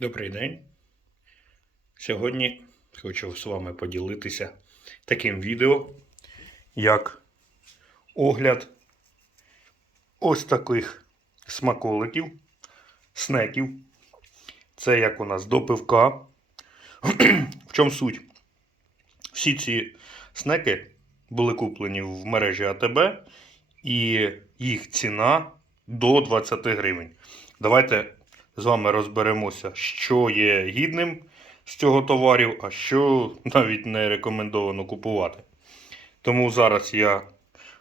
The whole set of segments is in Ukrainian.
Добрий день. Сьогодні хочу з вами поділитися таким відео, як огляд ось таких смаколиків, снеків. Це як у нас до пивка. В чому суть? Всі ці снеки були куплені в мережі АТБ, і їх ціна до 20 гривень. Давайте з вами розберемося, що є гідним з цього товарів, а що навіть не рекомендовано купувати. Тому зараз я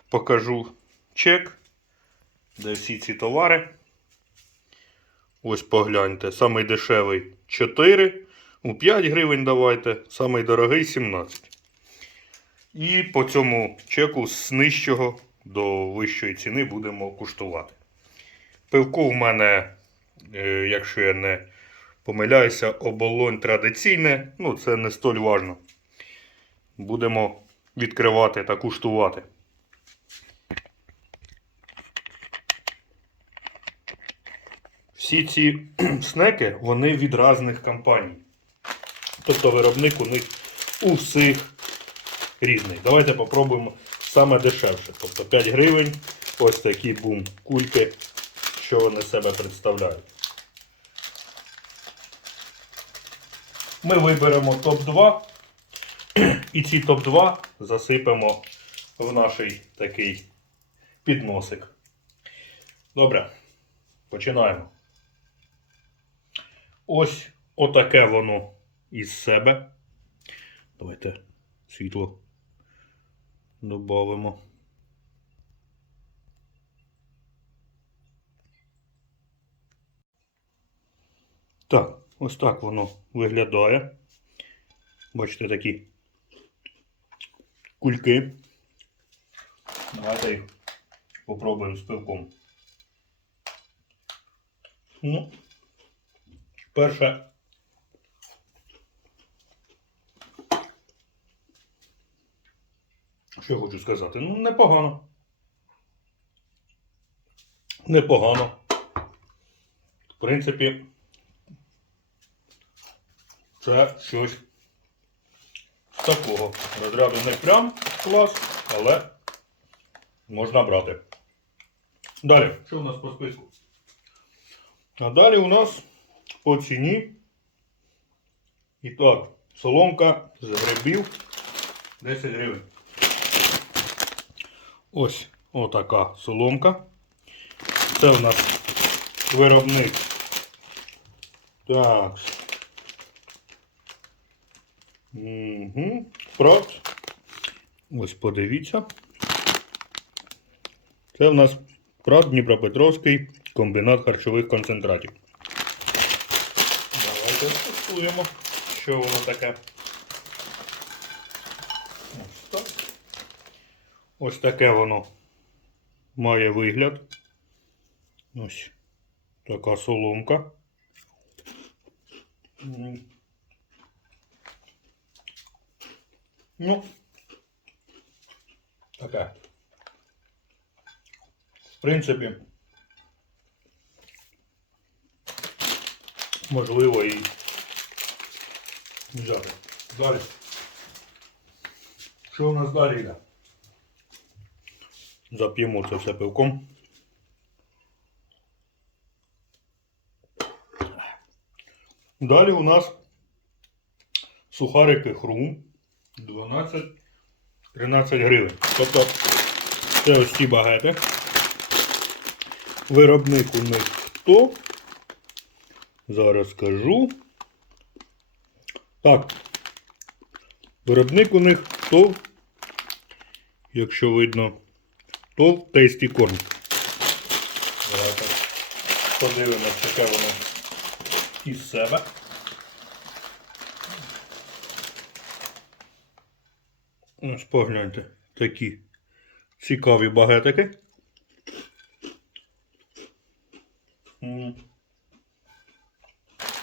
покажу чек, де всі ці товари. Ось погляньте, самий дешевий 4, у 5 гривень давайте, самий дорогий 17. І по цьому чеку з нижчого до вищої ціни будемо куштувати. Пивко в мене, якщо я не помиляюся, оболонь традиційне, ну це не столь важно. Будемо відкривати та куштувати. Всі ці снеки, вони від різних компаній. Тобто виробник у них у всіх різний. Давайте попробуємо саме дешевше. Тобто 5 гривень. Ось такі бум кульки, що вони себе представляють. Ми виберемо топ-2 і ці топ-2 засипемо в наш такий підносик. Добре, починаємо. Ось отаке воно із себе. Давайте світло додамо. Так, ось так воно виглядає. Бачите, такі кульки. Давайте їх попробуємо з пивком. Ну, перше. Що я хочу сказати? Ну, непогано. Непогано. В принципі, це щось такого розряду не прям клас, але можна брати. Далі, що у нас по списку? А далі у нас по ціні. І так, соломка з грибів 10 гривень. Ось отака соломка. Це у нас виробник. Так. Угу. Прот. Ось подивіться. Це в нас Прат Дніпропетровський комбінат харчових концентратів. Давайте тестуємо, що воно таке. Ось так. Ось таке воно має вигляд. Ось така соломка. Ну, таке. В принципі, можливо і взяти. Далі. Що у нас далі йде? Зап'ємо це все пивком. Далі у нас сухарики хрум 12-13 гривень. Тобто це ось ці багети. Виробник у них хто? Зараз скажу. Так. Виробник у них хто? Якщо видно, то Tasty Corn. Давайте подивимося, яке воно із себе. Ось погляньте, такі цікаві багетики.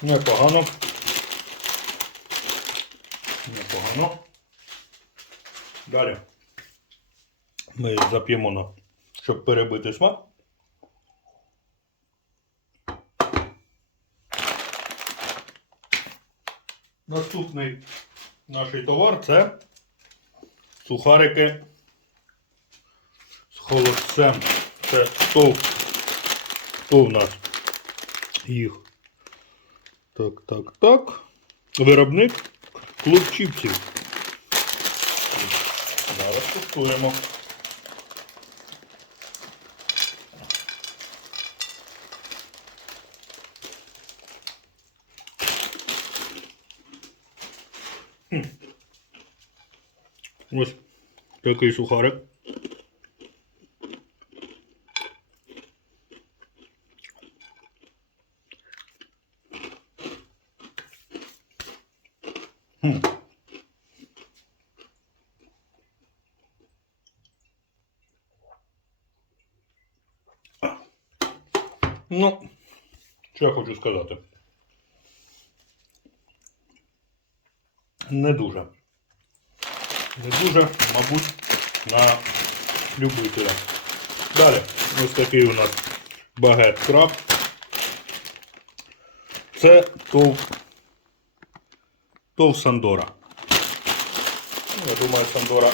Непогано. Непогано. Далі. Ми зап'ємо на, щоб перебити смак. Наступний наш товар це сухарики з холодцем. Це стовп. Хто в нас їх? Так, так, так. Виробник клуб чіпців. Зараз купуємо. Ось такий сухарик. Ну, що я хочу сказати. Не дуже. Не дуже, мабуть, на любителя. Далі, ось такий у нас багет краб. Це тов, тов Сандора. Ну, я думаю, Сандора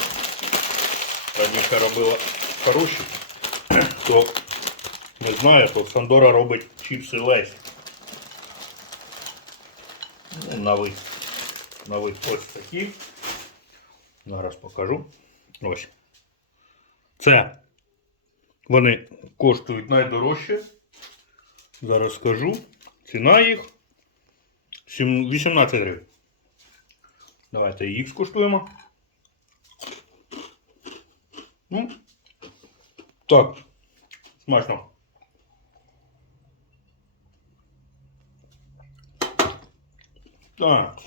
раніше робила хороші. Хто не знає, то Сандора робить чіпси Лейс. Ну, на вид. На вид ось такі. Зараз покажу. Ось. Це вони коштують найдорожче. Зараз скажу. Ціна їх 18 гривень. Давайте їх скуштуємо. Ну, так, смачно. Так.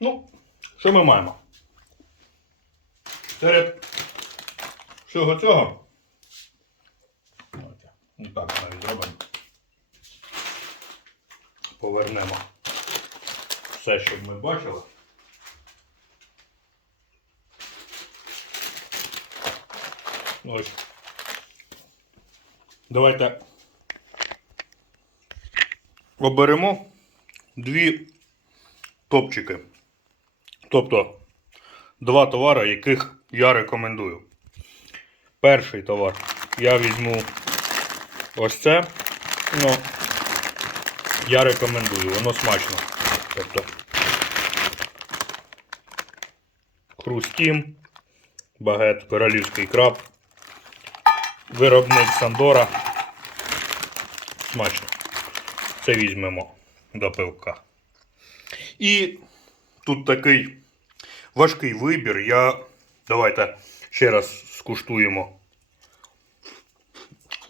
Ну, що ми маємо? Серед всього цього. Ну так навіть зробимо. Повернемо все, щоб ми бачили. Ось. Давайте оберемо дві топчики. Тобто два товари, яких я рекомендую. Перший товар я візьму ось це. Ну, я рекомендую, воно смачно. Тобто хрустім, багет, королівський краб, виробник Сандора. Смачно. Це візьмемо до пивка. І тут такий важкий вибір. Я... Давайте ще раз скуштуємо.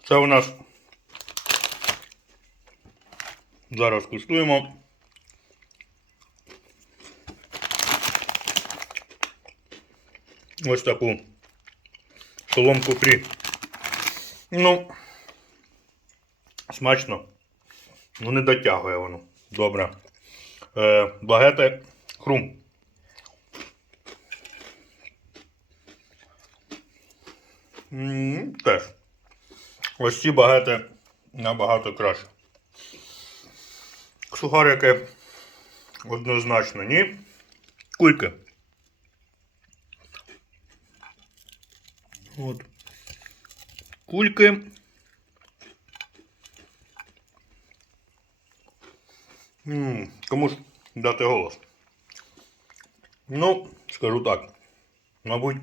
Це у нас. Зараз куштуємо. Ось таку соломку фрі. Ну, смачно. Ну, не дотягує воно. Добре. Е, багети хрум. Теж. Ось ці багети набагато краще. Сухарики однозначно ні. Кульки. От. Кульки. М, Кому ж дати голос? Ну, скажу так. Мабуть,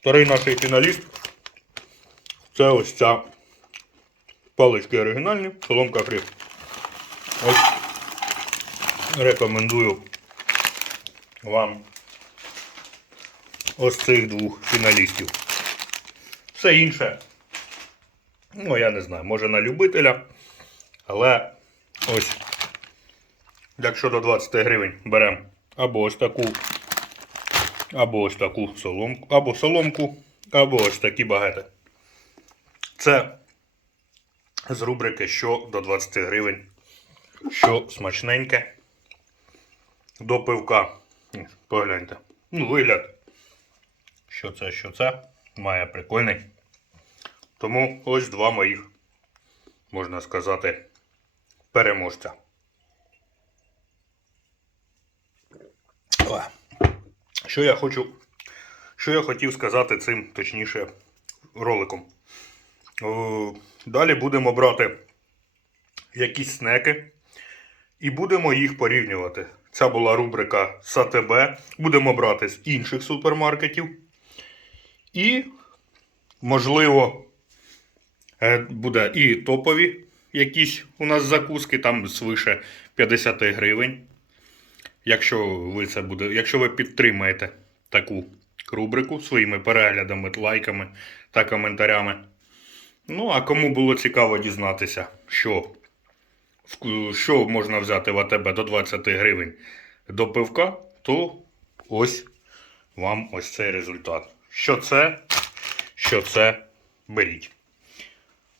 вторий наш фіналіст це ось ця палички оригінальні, соломка фрі. Ось рекомендую вам ось цих двох фіналістів. Все інше, ну я не знаю, може на любителя, але ось, якщо до 20 гривень беремо або ось таку, або ось таку соломку, або соломку, або ось такі багети. Це з рубрики що до 20 гривень, що смачненьке до пивка. Погляньте. Ну, вигляд. Що це, що це. Має прикольний. Тому ось два моїх, можна сказати, переможця. Ой. Що я хочу, що я хотів сказати цим, точніше, роликом. Далі будемо брати якісь снеки і будемо їх порівнювати. Ця була рубрика з АТБ. Будемо брати з інших супермаркетів. І, можливо, е, буде і топові якісь у нас закуски, там свише 50 гривень. Якщо ви це буде, якщо ви підтримаєте таку рубрику своїми переглядами, лайками та коментарями. Ну, а кому було цікаво дізнатися, що, що можна взяти в АТБ до 20 гривень до пивка, то ось вам ось цей результат. Що це, що це беріть.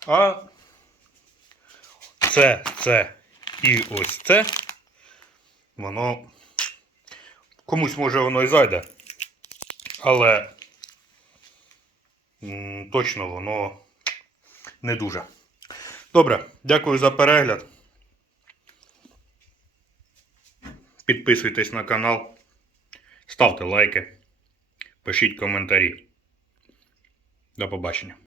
А це, це і ось це, воно комусь може воно і зайде, але точно воно не дуже. Добре, дякую за перегляд. Підписуйтесь на канал, ставте лайки, пишіть коментарі. До побачення.